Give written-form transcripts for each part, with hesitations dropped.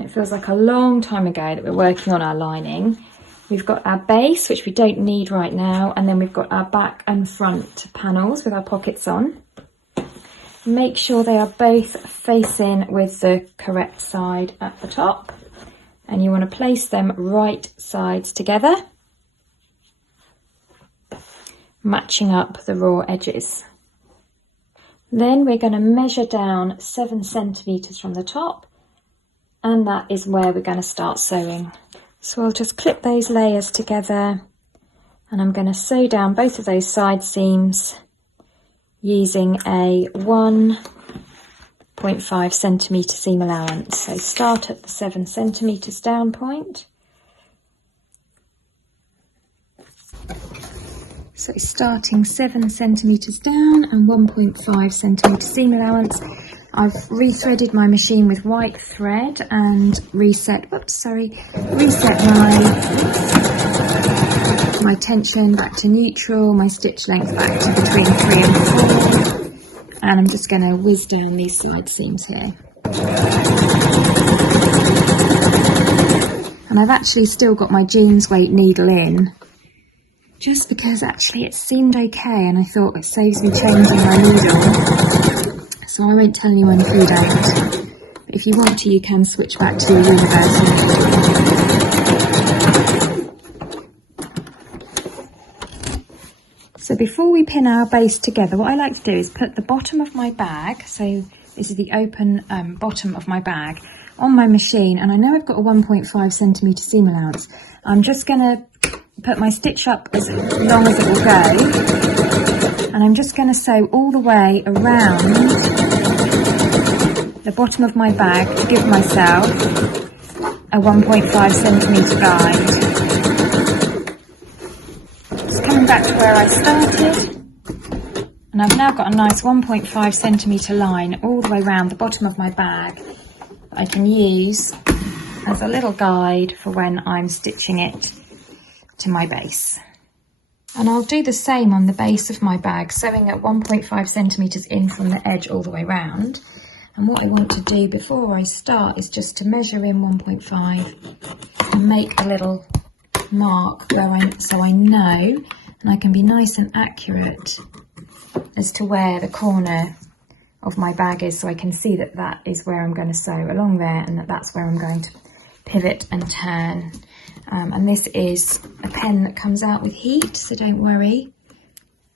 It feels like a long time ago that we're working on our lining. We've got our base, which we don't need right now, and then we've got our back and front panels with our pockets on. Make sure they are both facing with the correct side at the top, and you want to place them right sides together, matching up the raw edges. Then we're going to measure down 7 centimetres from the top, and that is where we're going to start sewing. So I'll just clip those layers together, and I'm going to sew down both of those side seams using a 1.5 centimetre seam allowance. So start at the 7 centimetres down point. So starting 7 centimetres down and 1.5 centimetre seam allowance. I've rethreaded my machine with white thread and reset my tension back to neutral, my stitch length back to between 3 and 4. And I'm just going to whiz down these side seams here. And I've actually still got my jeans weight needle in, just because actually it seemed okay, and I thought it saves me changing my needle, so I won't tell anyone if you don't. But if you want to, you can switch back to your universal needle. So before we pin our base together, what I like to do is put the bottom of my bag, so this is the open bottom of my bag, on my machine, and I know I've got a 1.5 centimetre seam allowance. I'm just going to put my stitch up as long as it will go, and I'm just going to sew all the way around the bottom of my bag to give myself a 1.5 centimetre guide. Just coming back to where I started, and I've now got a nice 1.5 centimetre line all the way around the bottom of my bag that I can use as a little guide for when I'm stitching it to my base. And I'll do the same on the base of my bag, sewing at 1.5 centimetres in from the edge all the way round. And what I want to do before I start is just to measure in 1.5 and make a little mark so I know, and I can be nice and accurate as to where the corner of my bag is, so I can see that that is where I'm going to sew along there, and that's where I'm going to pivot and turn. And this is a pen that comes out with heat, so don't worry.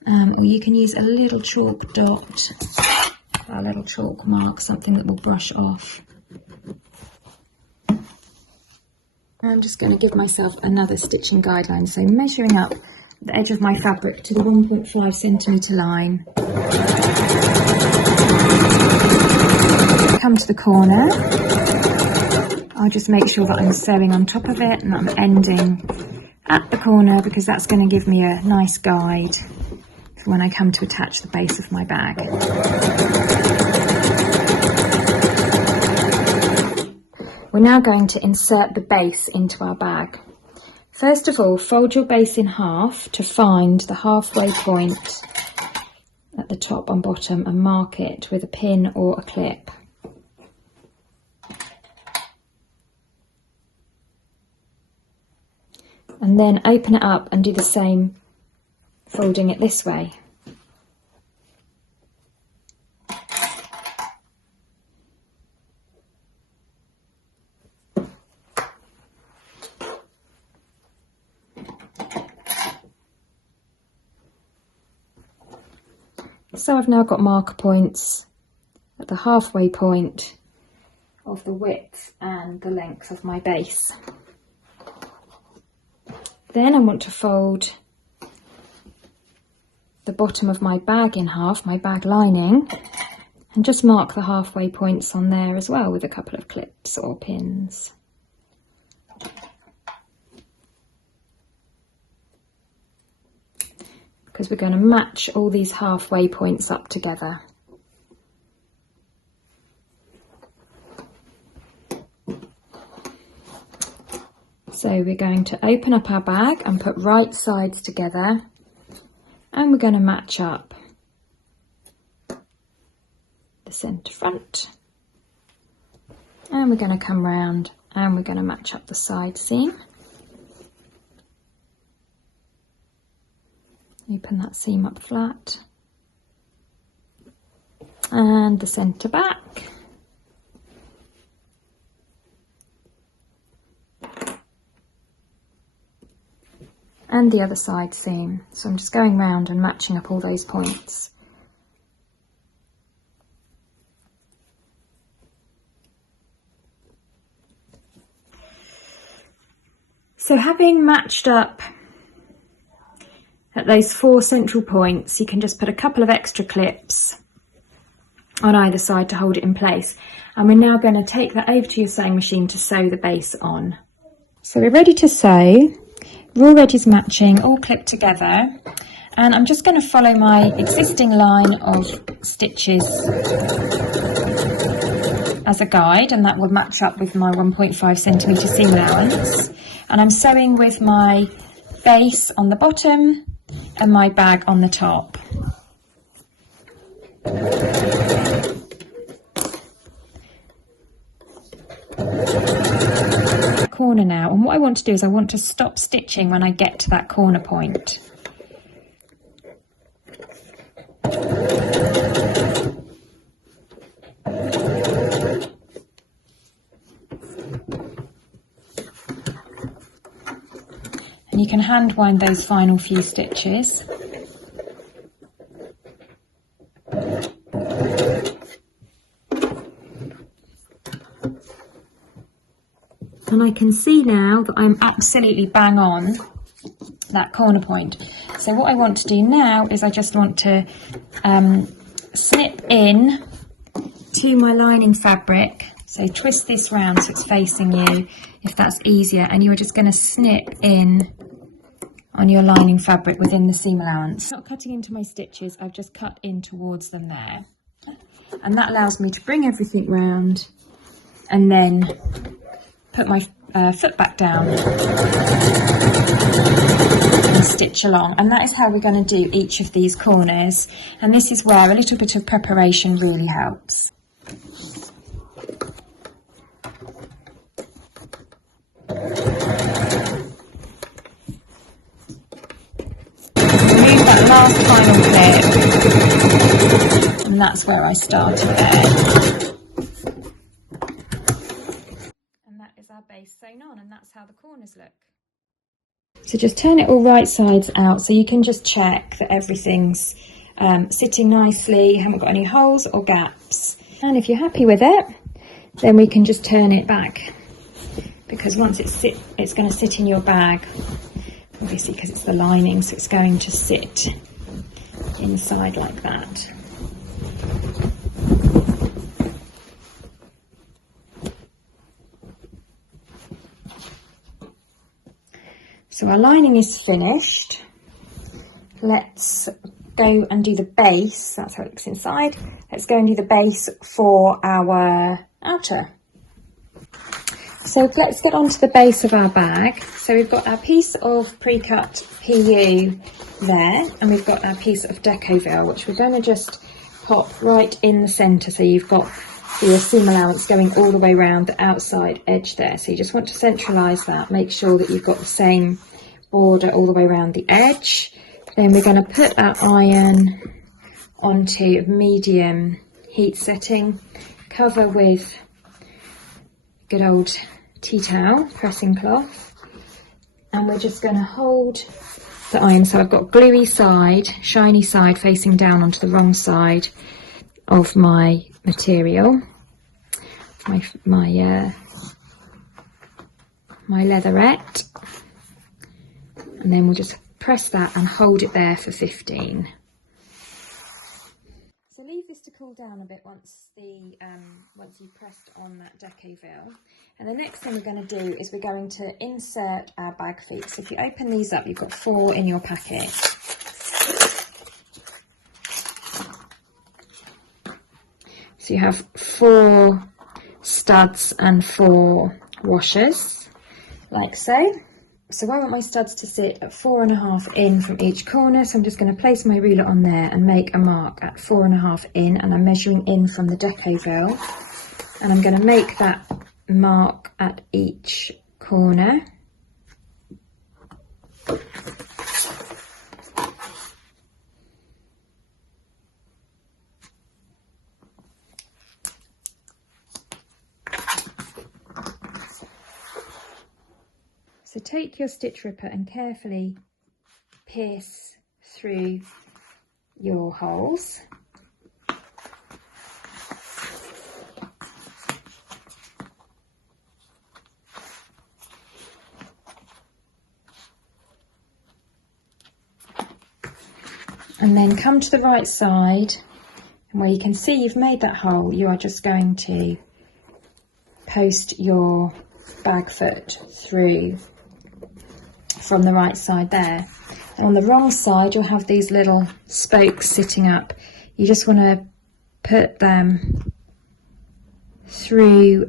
Or you can use a little chalk dot, a little chalk mark, something that will brush off. I'm just going to give myself another stitching guideline, so measuring up the edge of my fabric to the 1.5 centimetre line. Come to the corner. I'll just make sure that I'm sewing on top of it and I'm ending at the corner, because that's going to give me a nice guide for when I come to attach the base of my bag. We're now going to insert the base into our bag. First of all, fold your base in half to find the halfway point at the top and bottom and mark it with a pin or a clip. And then open it up and do the same, folding it this way. So I've now got marker points at the halfway point of the width and the length of my base. Then I want to fold the bottom of my bag in half, my bag lining, and just mark the halfway points on there as well with a couple of clips or pins. Because we're going to match all these halfway points up together. So we're going to open up our bag and put right sides together, and we're going to match up the centre front And we're going to come round and we're going to match up the side seam. Open that seam up flat. And the centre back. And the other side seam. So I'm just going round and matching up all those points. So having matched up at those 4 central points, you can just put a couple of extra clips on either side to hold it in place. And we're now going to take that over to your sewing machine to sew the base on. So we're ready to sew. Raw edges matching, all clipped together, and I'm just going to follow my existing line of stitches as a guide, and that will match up with my 1.5 centimetre seam allowance. And I'm sewing with my base on the bottom and my bag on the top. Corner now, and what I want to do is I want to stop stitching when I get to that corner point. And you can hand wind those final few stitches. And I can see now that I'm absolutely bang on that corner point. So what I want to do now is I just want to snip in to my lining fabric. So twist this round so it's facing you, if that's easier, and you're just going to snip in on your lining fabric within the seam allowance. Not cutting into my stitches, I've just cut in towards them there. And that allows me to bring everything round and then put my foot back down and stitch along. And that is how we're going to do each of these corners. And this is where a little bit of preparation really helps. Remove that last final clip, and that's where I started there. Our base sewn on, and that's how the corners look. So just turn it all right sides out so you can just check that everything's sitting nicely, haven't got any holes or gaps. And if you're happy with it, then we can just turn it back, because once it's going to sit in your bag, obviously, because it's the lining, so it's going to sit inside like that. So our lining is finished. Let's go and do the base. That's how it looks inside. Let's go and do the base for our outer. So let's get onto the base of our bag. So we've got our piece of pre-cut PU there, and we've got our piece of Decoville, which we're going to just pop right in the centre. So you've got your seam allowance going all the way around the outside edge there. So you just want to centralise that, make sure that you've got the same border all the way around the edge. Then we're going to put our iron onto medium heat setting, cover with good old tea towel, pressing cloth, and we're just going to hold the iron. So I've got gluey side, shiny side facing down onto the wrong side of my material, my leatherette, and then we'll just press that and hold it there for 15. So leave this to cool down a bit once you've pressed on that Decoville. And the next thing we're going to do is we're going to insert our bag feet. So if you open these up, you've got 4 in your packet. So you have 4 studs and 4 washers, like so. So I want my studs to sit at 4.5 in from each corner. So I'm just going to place my ruler on there and make a mark at 4.5 in, and I'm measuring in from the Decoville. And I'm going to make that mark at each corner. So take your stitch ripper and carefully pierce through your holes. And then come to the right side, and where you can see you've made that hole, you are just going to post your bag foot through from the right side there. And on the wrong side you'll have these little spokes sitting up. You just want to put them through,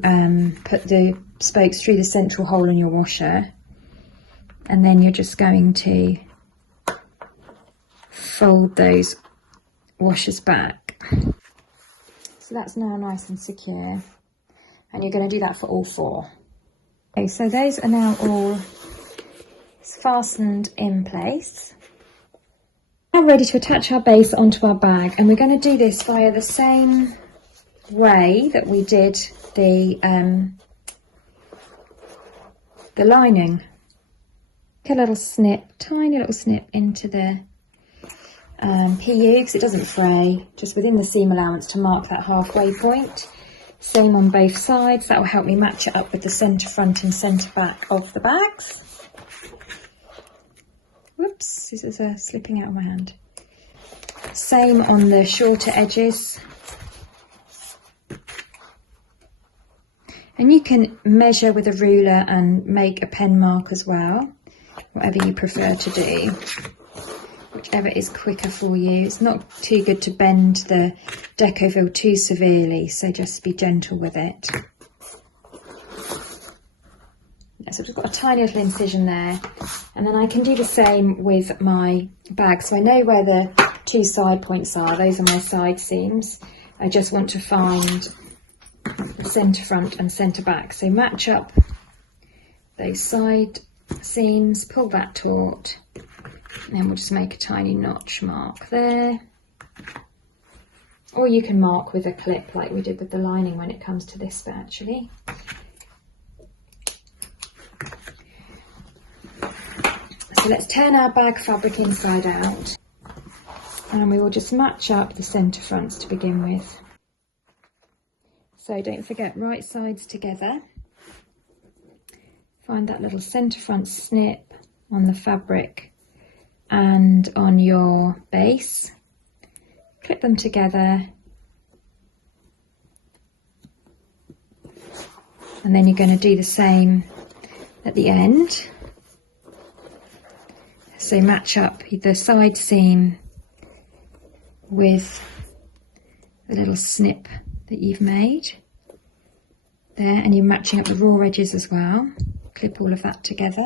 put the spokes through the central hole in your washer, and then you're just going to fold those washers back. So that's now nice and secure, and you're going to do that for all four. Okay, so those are now all fastened in place. Now ready to attach our base onto our bag, and we're going to do this via the same way that we did the lining. Take a little snip, tiny little snip into the PU because it doesn't fray, just within the seam allowance to mark that halfway point. Same on both sides. That will help me match it up with the centre front and centre back of the bags. Whoops, scissors are slipping out of my hand. Same on the shorter edges. And you can measure with a ruler and make a pen mark as well, whatever you prefer to do, whichever is quicker for you. It's not too good to bend the Decoville too severely, so just be gentle with it. So I've just got a tiny little incision there, and then I can do the same with my bag. So I know where the two side points are. Those are my side seams. I just want to find centre front and centre back. So match up those side seams, pull that taut, and then we'll just make a tiny notch mark there. Or you can mark with a clip like we did with the lining when it comes to this bit actually. So let's turn our bag fabric inside out, and we will just match up the centre fronts to begin with. So don't forget, right sides together. Find that little centre front snip on the fabric and on your base. Clip them together, and then you're going to do the same at the end. So match up the side seam with the little snip that you've made there, and you're matching up the raw edges as well. Clip all of that together.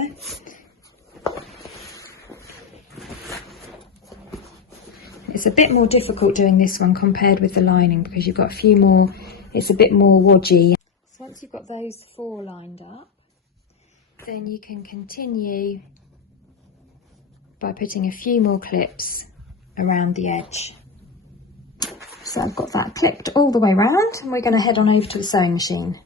It's a bit more difficult doing this one compared with the lining because you've got a few more, it's a bit more wodgy. So once you've got those four lined up, then you can continue by putting a few more clips around the edge. So I've got that clipped all the way around, and we're going to head on over to the sewing machine.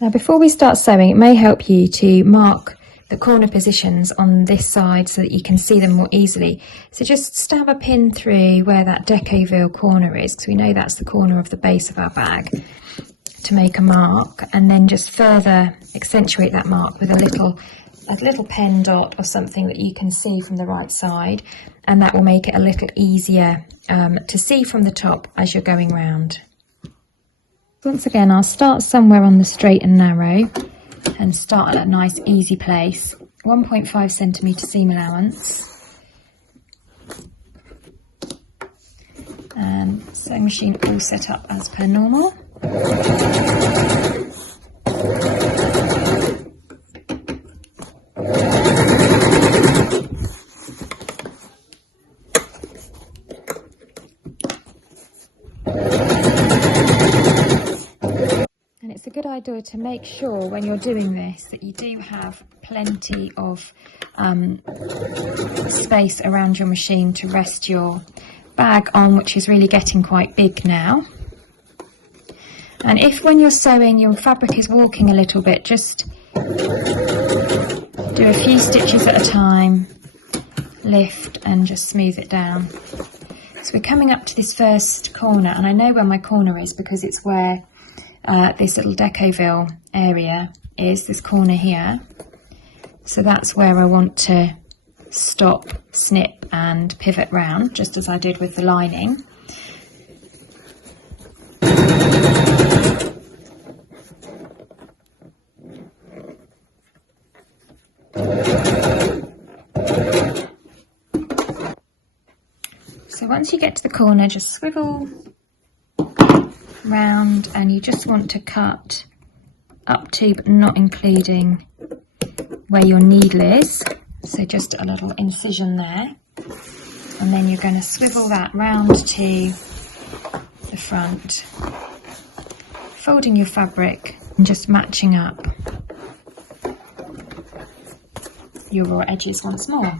Now before we start sewing, it may help you to mark the corner positions on this side so that you can see them more easily. So just stab a pin through where that Decoville corner is, because we know that's the corner of the base of our bag, to make a mark, and then just further accentuate that mark with a little pen dot or something that you can see from the right side, and that will make it a little easier to see from the top as you're going round. Once again, I'll start somewhere on the straight and narrow and start at a nice easy place. 1.5 centimetre seam allowance, and sewing machine all set up as per normal. good idea to make sure when you're doing this that you do have plenty of space around your machine to rest your bag on, which is really getting quite big now. And if when you're sewing your fabric is walking a little bit, just do a few stitches at a time, lift and just smooth it down. So we're coming up to this first corner, and I know where my corner is because it's where this little Decoville area is, this corner here. So that's where I want to stop, snip and pivot round, just as I did with the lining. So once you get to the corner, just swivel round, and you just want to cut up to but not including where your needle is, so just a little incision there, and then you're going to swivel that round to the front, folding your fabric and just matching up your raw edges once more.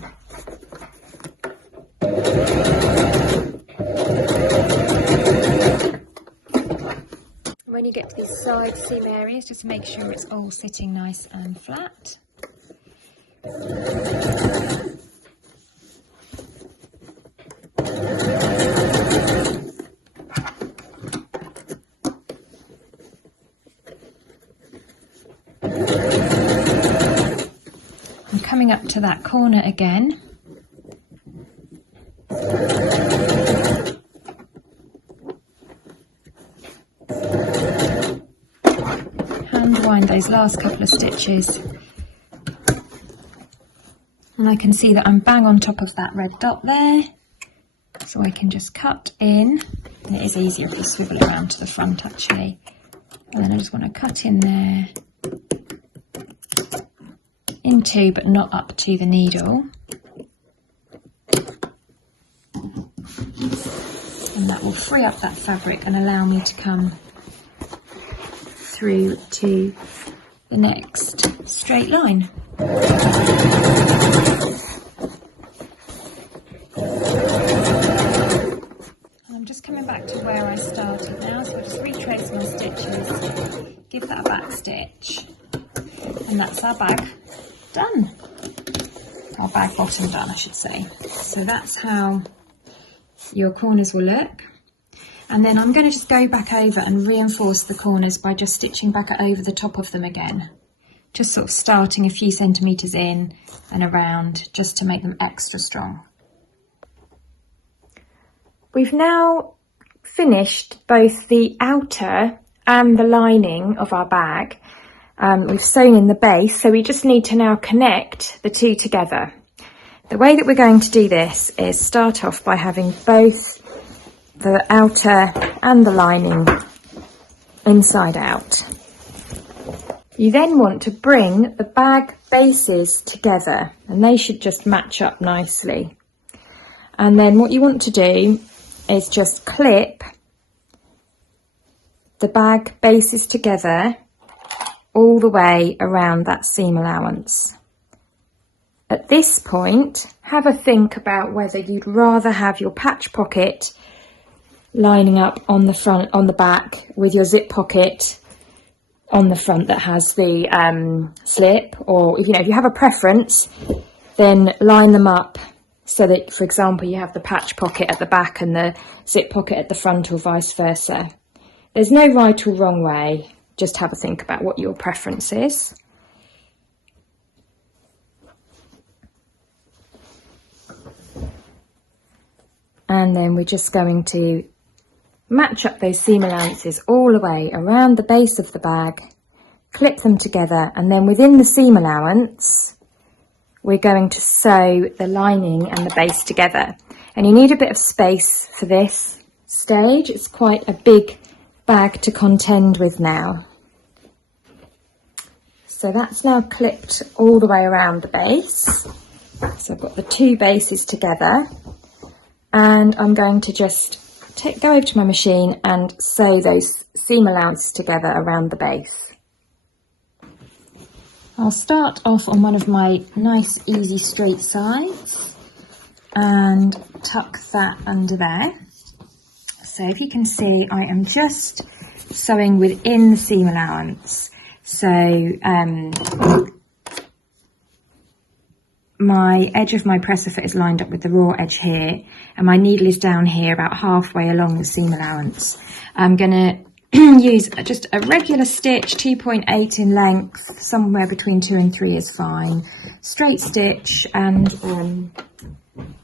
When you get to these side seam areas, just make sure it's all sitting nice and flat. I'm coming up to that corner again. Wind those last couple of stitches, and I can see that I'm bang on top of that red dot there, so I can just cut in, and it is easier if you swivel it around to the front actually, and then I just want to cut in there, into but not up to the needle, and that will free up that fabric and allow me to come through to the next straight line. I'm just coming back to where I started now, so I'll just retrace my stitches, give that a back stitch, and that's our bag done. Our bag bottom done, I should say. So that's how your corners will look. And then I'm going to just go back over and reinforce the corners by just stitching back over the top of them again. Just sort of starting a few centimetres in and around, just to make them extra strong. We've now finished both the outer and the lining of our bag. We've sewn in the base, so we just need to now connect the two together. The way that we're going to do this is start off by having both the outer and the lining inside out. You then want to bring the bag bases together, and they should just match up nicely. And then what you want to do is just clip the bag bases together all the way around that seam allowance. At this point, have a think about whether you'd rather have your patch pocket lining up on the front, on the back, with your zip pocket on the front that has the slip, or if you have a preference, then line them up so that, for example, you have the patch pocket at the back and the zip pocket at the front, or vice versa. There's no right or wrong way, just have a think about what your preference is. And then we're just going to match up those seam allowances all the way around the base of the bag, clip them together, and then within the seam allowance we're going to sew the lining and the base together. And you need a bit of space for this stage. It's quite a big bag to contend with now. So that's now clipped all the way around the base. So I've got the two bases together, and I'm going to just go over to my machine and sew those seam allowances together around the base. I'll start off on one of my nice easy straight sides and tuck that under there. So if you can see, I am just sewing within the seam allowance. So my edge of my presser foot is lined up with the raw edge here, and my needle is down here about halfway along the seam allowance. I'm going to use just a regular stitch, 2.8 in length, somewhere between 2 and 3 is fine. Straight stitch and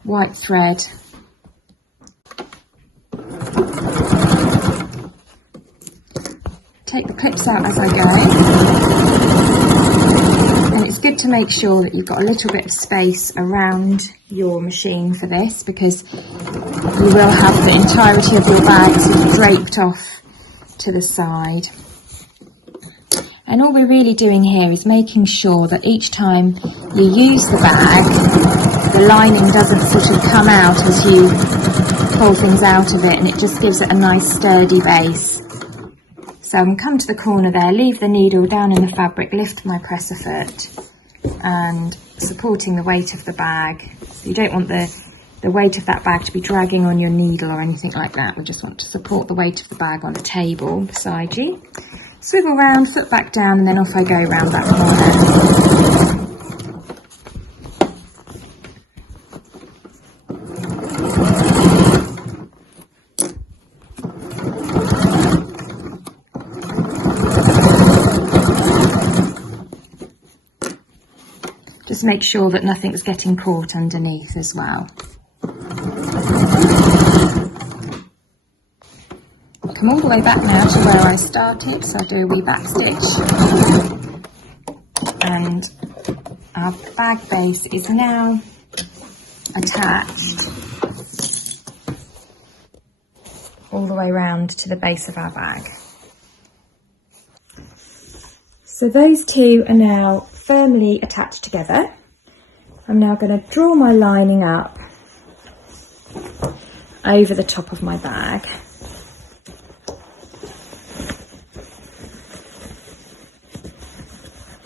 white thread. Take the clips out as I go, and it's good to make sure that you've got a little bit of space around your machine for this, because you will have the entirety of your bag sort of draped off to the side. And all we're really doing here is making sure that each time you use the bag, the lining doesn't sort of come out as you pull things out of it, and it just gives it a nice sturdy base. So I'm come to the corner there, leave the needle down in the fabric, lift my presser foot and supporting the weight of the bag. So you don't want the weight of that bag to be dragging on your needle or anything like that. We just want to support the weight of the bag on the table beside you. Swivel round, foot back down, and then off I go round that corner. Just make sure that nothing's getting caught underneath as well. Come all the way back now to where I started, so I do a wee back stitch. And our bag base is now attached all the way round to the base of our bag. So those two are now firmly attached together. I'm now going to draw my lining up over the top of my bag.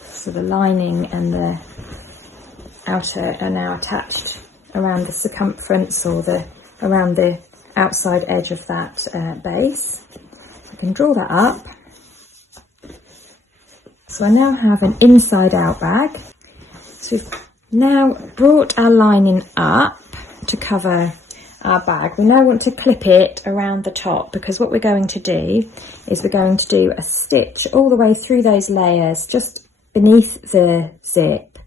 So the lining and the outer are now attached around the circumference or around the outside edge of that base. I can draw that up. So I now have an inside out bag. So we've now brought our lining up to cover our bag. We now want to clip it around the top, because what we're going to do is we're going to do a stitch all the way through those layers just beneath the zip,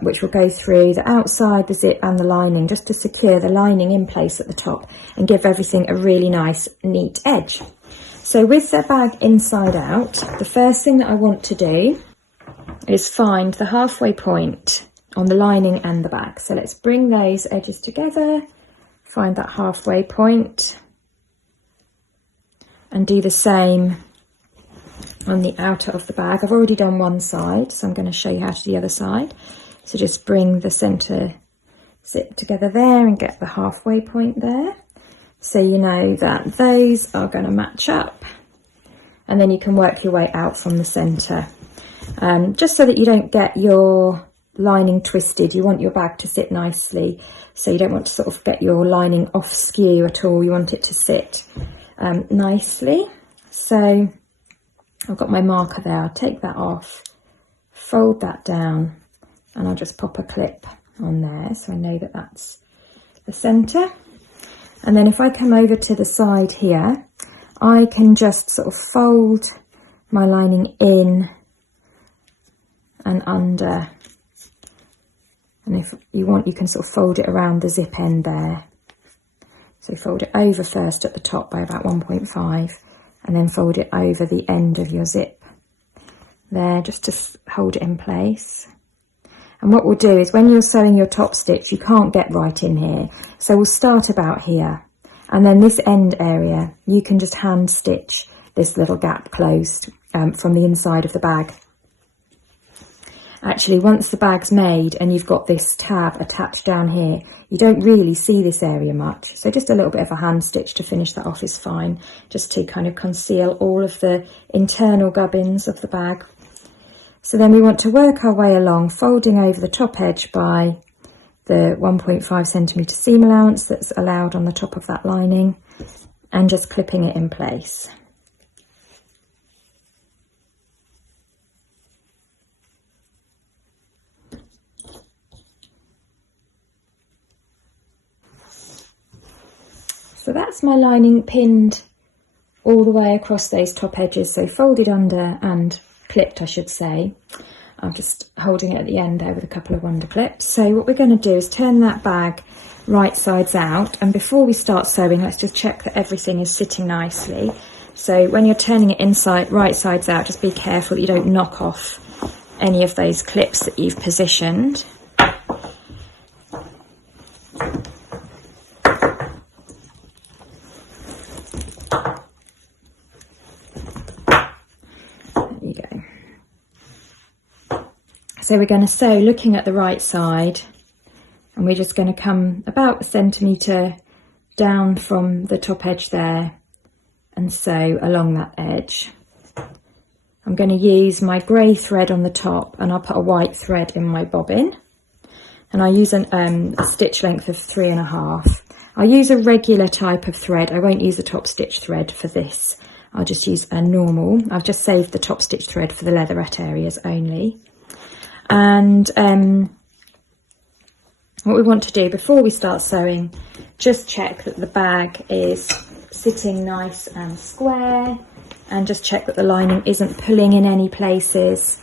which will go through the outside, the zip and the lining, just to secure the lining in place at the top and give everything a really nice neat edge. So with the bag inside out, the first thing that I want to do is find the halfway point on the lining and the bag. So let's bring those edges together, find that halfway point, and do the same on the outer of the bag. I've already done one side, so I'm going to show you how to do the other side. So just bring the centre zip together there and get the halfway point there. So you know that those are going to match up, and then you can work your way out from the centre. Just so that you don't get your lining twisted. You want your bag to sit nicely, so you don't want to sort of get your lining off skew at all. You want it to sit nicely. So I've got my marker there. I'll take that off, fold that down, and I'll just pop a clip on there so I know that that's the centre. And then if I come over to the side here, I can just sort of fold my lining in and under. And if you want, you can sort of fold it around the zip end there. So fold it over first at the top by about 1.5, and then fold it over the end of your zip there, just to hold it in place. And what we'll do is, when you're sewing your top stitch, you can't get right in here. So we'll start about here. And then this end area, you can just hand stitch this little gap closed from the inside of the bag. actually once the bag's made and you've got this tab attached down here, you don't really see this area much. So just a little bit of a hand stitch to finish that off is fine, just to kind of conceal all of the internal gubbins of the bag. So then we want to work our way along, folding over the top edge by the 1.5 centimetre seam allowance that's allowed on the top of that lining, and just clipping it in place. So that's my lining pinned all the way across those top edges, so folded under and clipped, I should say. I'm just holding it at the end there with a couple of wonder clips. So what we're going to do is turn that bag right sides out, and before we start sewing, let's just check that everything is sitting nicely. So when you're turning it inside, right sides out, just be careful that you don't knock off any of those clips that you've positioned. So we're going to sew looking at the right side, and we're just going to come about a centimetre down from the top edge there and sew along that edge. I'm going to use my grey thread on the top, and I'll put a white thread in my bobbin, and I use a stitch length of 3.5. I'll use a regular type of thread. I won't use the top stitch thread for this. I'll just use a normal. I've just saved the top stitch thread for the leatherette areas only. And what we want to do before we start sewing, just check that the bag is sitting nice and square, and just check that the lining isn't pulling in any places.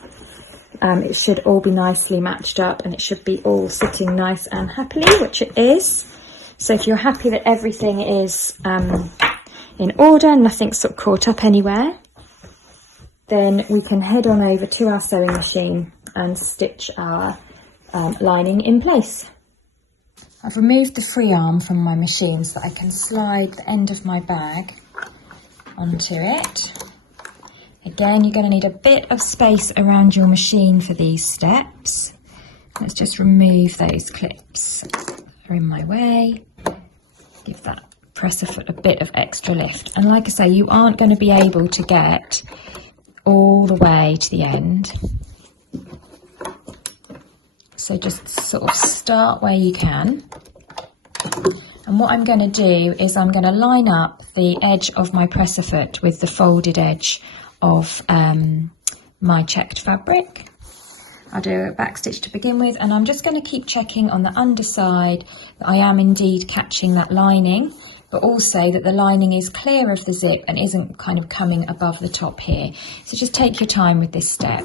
It should all be nicely matched up, and it should be all sitting nice and happily, which it is. So if you're happy that everything is in order, nothing's sort of caught up anywhere, then we can head on over to our sewing machine and stitch our lining in place. I've removed the free arm from my machine so that I can slide the end of my bag onto it. Again, you're going to need a bit of space around your machine for these steps. Let's just remove those clips that are in my way. Give that presser foot a bit of extra lift. And like I say, you aren't going to be able to get all the way to the end. So just sort of start where you can. And what I'm going to do is I'm going to line up the edge of my presser foot with the folded edge of my checked fabric. I'll do a back stitch to begin with, and I'm just going to keep checking on the underside that I am indeed catching that lining, but also that the lining is clear of the zip and isn't kind of coming above the top here. So just take your time with this step.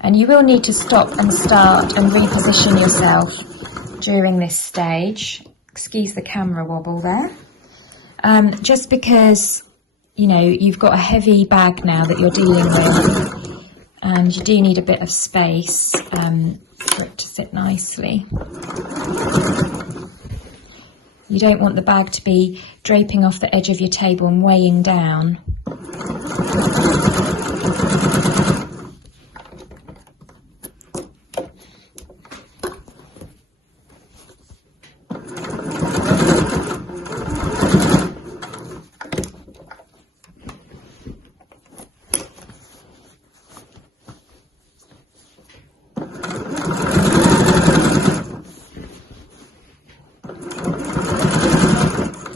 And you will need to stop and start and reposition yourself during this stage. Excuse the camera wobble there. Just because, you know, you've got a heavy bag now that you're dealing with, and you do need a bit of space for it to sit nicely. You don't want the bag to be draping off the edge of your table and weighing down.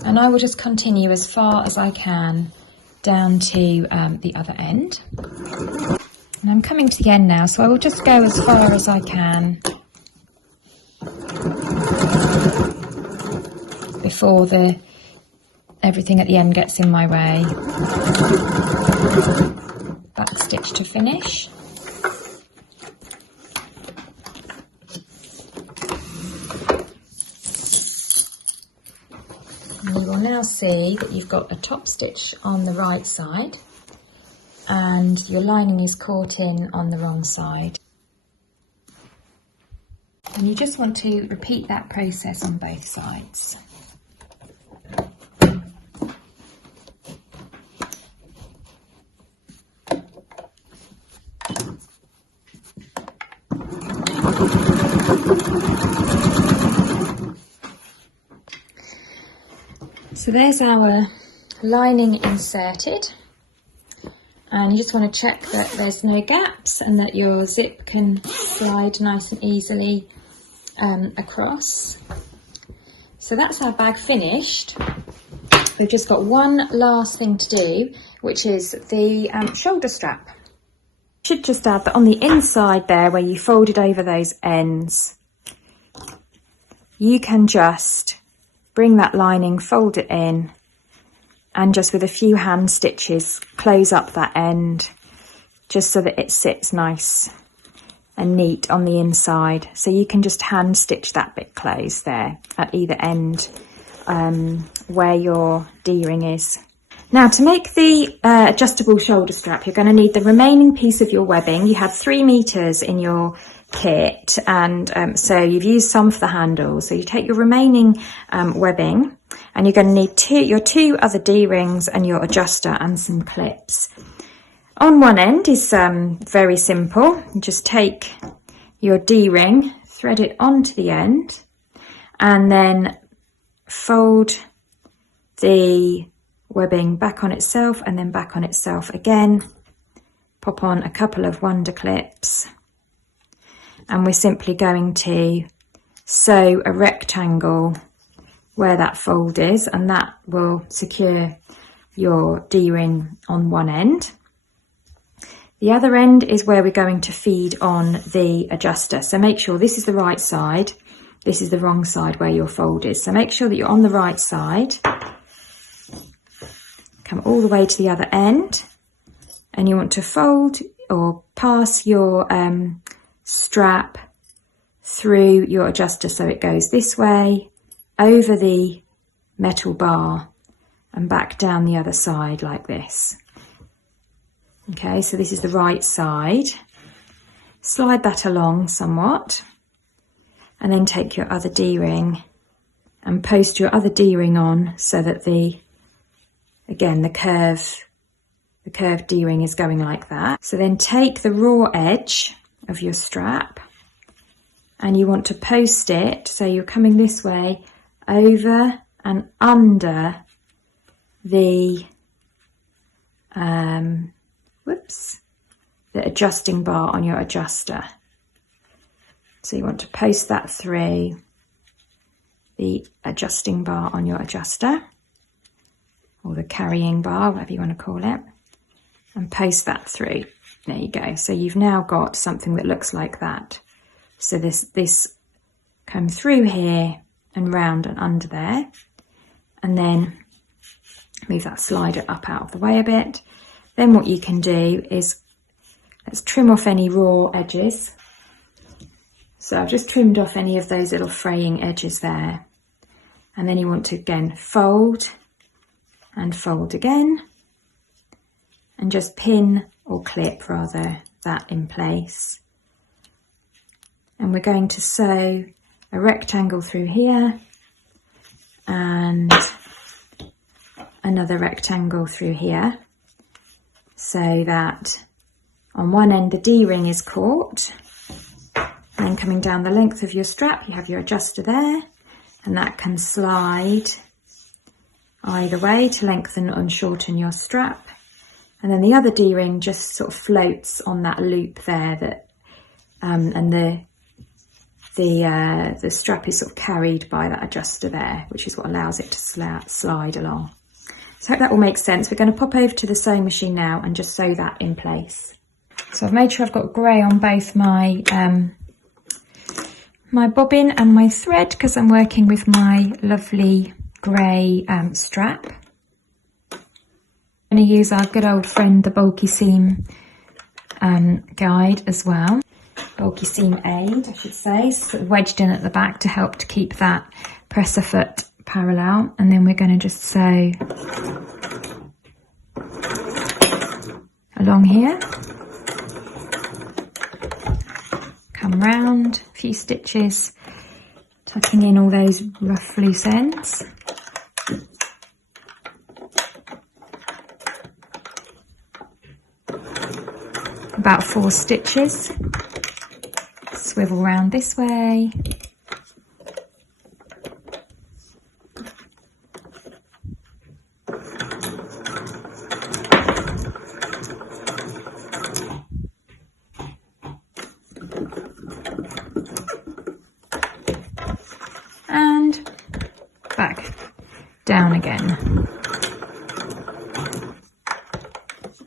And I will just continue as far as I can down to the other end. And I'm coming to the end now, so I will just go as far as I can before everything at the end gets in my way. Back stitch to finish. And you will now see that you've got a top stitch on the right side and your lining is caught in on the wrong side. And you just want to repeat that process on both sides. So there's our lining inserted, and you just want to check that there's no gaps and that your zip can slide nice and easily across. So that's our bag finished. We've just got one last thing to do, which is the shoulder strap. Should just add that on the inside there, where you folded over those ends, you can just bring that lining, fold it in, and just with a few hand stitches close up that end, just so that it sits nice and neat on the inside. So you can just hand stitch that bit closed there at either end where your D-ring is. Now, to make the adjustable shoulder strap, you're going to need the remaining piece of your webbing. You had 3 meters in your kit, and so you've used some for the handle. So you take your remaining webbing, and you're going to need your 2 other D-rings and your adjuster and some clips. On one end is very simple. You just take your D-ring, thread it onto the end, and then fold the webbing back on itself and then back on itself again. Pop on a couple of wonder clips, and we're simply going to sew a rectangle where that fold is, and that will secure your D-ring on one end. The other end is where we're going to feed on the adjuster. So make sure this is the right side, this is the wrong side where your fold is. So make sure that you're on the right side. Come all the way to the other end, and you want to fold or pass your strap through your adjuster so it goes this way, over the metal bar, and back down the other side like this. Okay, so this is the right side. Slide that along somewhat, and then take your other D-ring and post your other D-ring on so that again, the curved D-ring is going like that. So then take the raw edge of your strap, and you want to post it so you're coming this way over and under the the adjusting bar on your adjuster. So you want to post that through the adjusting bar on your adjuster, or the carrying bar, whatever you want to call it, and post that through. There you go. So you've now got something that looks like that. So this comes through here and round and under there, and then move that slider up out of the way a bit. Then what you can do is, let's trim off any raw edges. So I've just trimmed off any of those little fraying edges there. And then you want to again fold and fold again, and just pin or clip rather that in place. And we're going to sew a rectangle through here and another rectangle through here, so that on one end the D-ring is caught, and then coming down the length of your strap you have your adjuster there, and that can slide either way to lengthen and shorten your strap. And then the other D-ring just sort of floats on that loop there, that and the strap is sort of carried by that adjuster there, which is what allows it to slide along. So I hope that all makes sense. We're going to pop over to the sewing machine now and just sew that in place. So I've made sure I've got grey on both my my bobbin and my thread, because I'm working with my lovely grey strap. I'm going to use our good old friend, the bulky seam guide as well. Bulky seam aid, I should say, sort of wedged in at the back to help to keep that presser foot parallel. And then we're going to just sew along here. Come round a few stitches, tucking in all those rough loose ends. About 4 stitches. Swivel round this way. down again.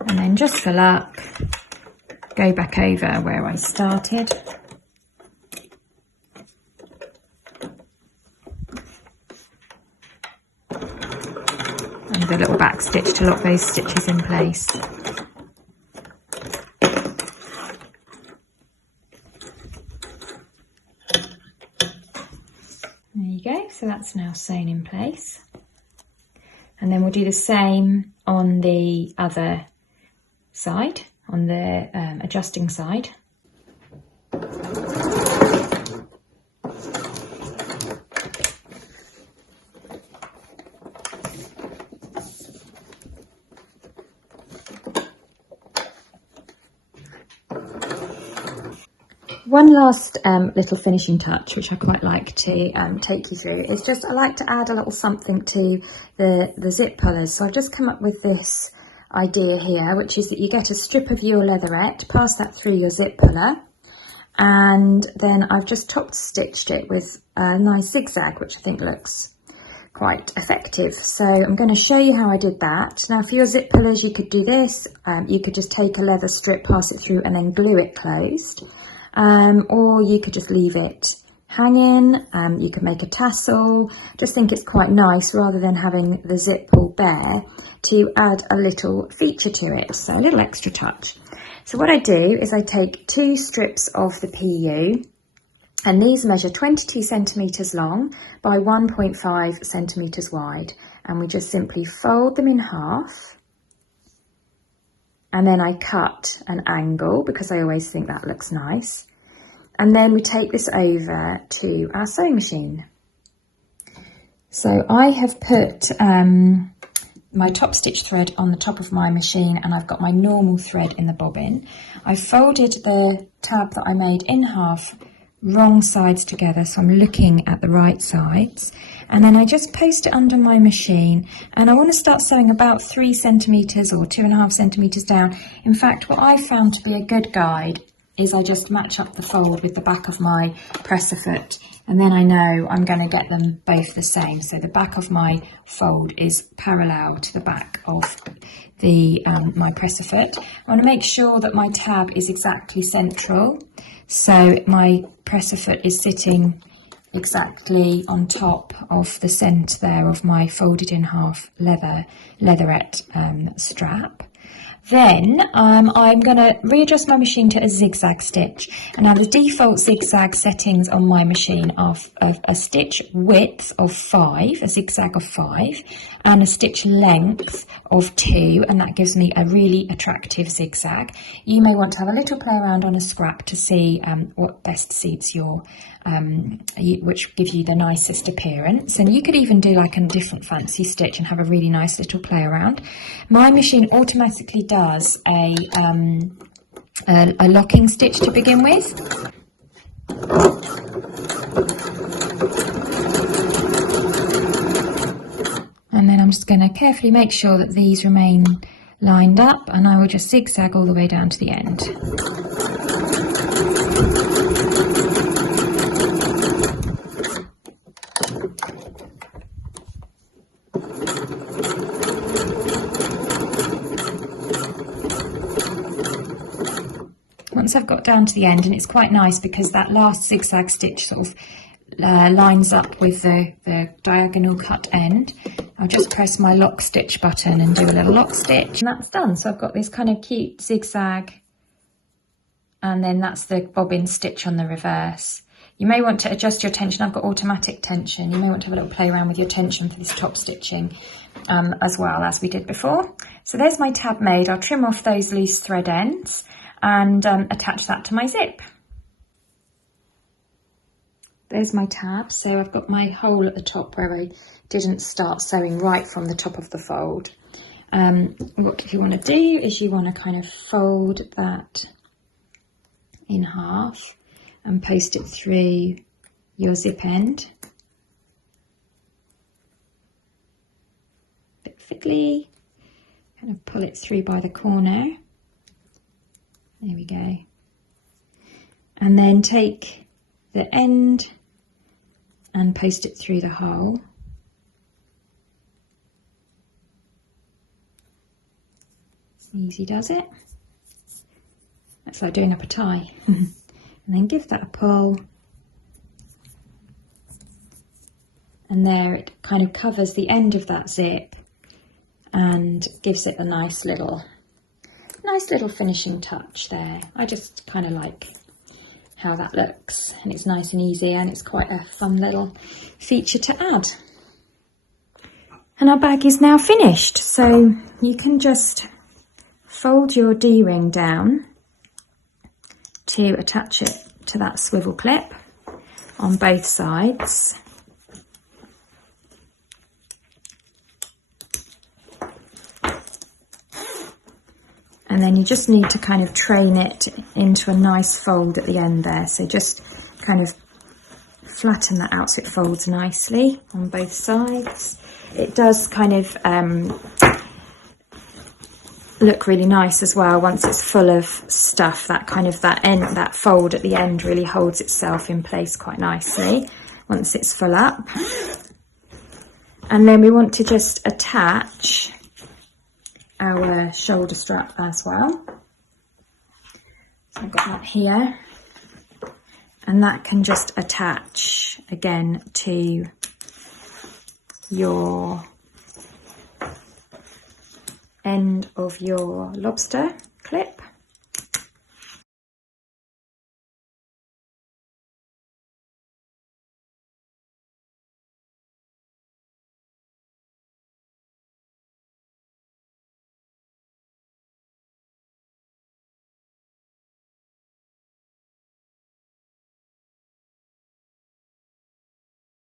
And then just for luck, go back over where I started. And a little back stitch to lock those stitches in place. There you go, so that's now sewn in place. And then we'll do the same on the other side, on the adjusting side. One last little finishing touch, which I quite like to take you through, is just I like to add a little something to the zip pullers. So I've just come up with this idea here, which is that you get a strip of your leatherette, pass that through your zip puller, and then I've just top stitched it with a nice zigzag, which I think looks quite effective. So I'm going to show you how I did that. Now for your zip pullers, you could do this. You could just take a leather strip, pass it through, and then glue it closed. Or you could just leave it hanging. You could make a tassel. Just think it's quite nice, rather than having the zip pull bare, to add a little feature to it, so a little extra touch. So what I do is I take 2 strips of the PU, and these measure 22 centimetres long by 1.5 centimetres wide, and we just simply fold them in half. And then I cut an angle, because I always think that looks nice. And then we take this over to our sewing machine. So I have put my top stitch thread on the top of my machine, and I've got my normal thread in the bobbin. I folded the tab that I made in half, wrong sides together, so I'm looking at the right sides, and then I just post it under my machine, and I want to start sewing about 3 centimetres or 2.5 centimetres down. In fact, what I found to be a good guide is I just match up the fold with the back of my presser foot, and then I know I'm going to get them both the same. So the back of my fold is parallel to the back of the my presser foot. I want to make sure that my tab is exactly central, so my presser foot is sitting exactly on top of the centre there of my folded in half leatherette strap. Then I'm going to readjust my machine to a zigzag stitch. And now the default zigzag settings on my machine are a stitch width of 5, a zigzag of 5, and a stitch length of 2, and that gives me a really attractive zigzag. You may want to have a little play around on a scrap to see what best suits your, which gives you the nicest appearance. And you could even do like a different fancy stitch and have a really nice little play around. My machine automatically does a locking stitch to begin with. And then I'm just going to carefully make sure that these remain lined up, and I will just zigzag all the way down to the end. Once I've got down to the end, and it's quite nice because that last zigzag stitch sort of lines up with the diagonal cut end, I'll just press my lock stitch button and do a little lock stitch, and that's done. So I've got this kind of cute zigzag, and then that's the bobbin stitch on the reverse. You may want to adjust your tension. I've got automatic tension. You may want to have a little play around with your tension for this top stitching as well, as we did before. So there's my tab made. I'll trim off those loose thread ends and attach that to my zip. There's my tab. So I've got my hole at the top where I didn't start sewing right from the top of the fold. What you want to do is you want to kind of fold that in half and post it through your zip end. A bit fiddly, kind of pull it through by the corner. There we go. And then take the end and post it through the hole. Easy does it. That's like doing up a tie. And then give that a pull. And there it kind of covers the end of that zip and gives it a nice little finishing touch there. I just kind of like how that looks, and it's nice and easy, and it's quite a fun little feature to add. And our bag is now finished, so you can just fold your D-ring down to attach it to that swivel clip on both sides. And then you just need to kind of train it into a nice fold at the end there. So just kind of flatten that out so it folds nicely on both sides. It does kind of look really nice as well once it's full of stuff. That kind of that fold at the end really holds itself in place quite nicely once it's full up. And then we want to just attach our shoulder strap as well. So I've got that here, and that can just attach again to your end of your lobster clip.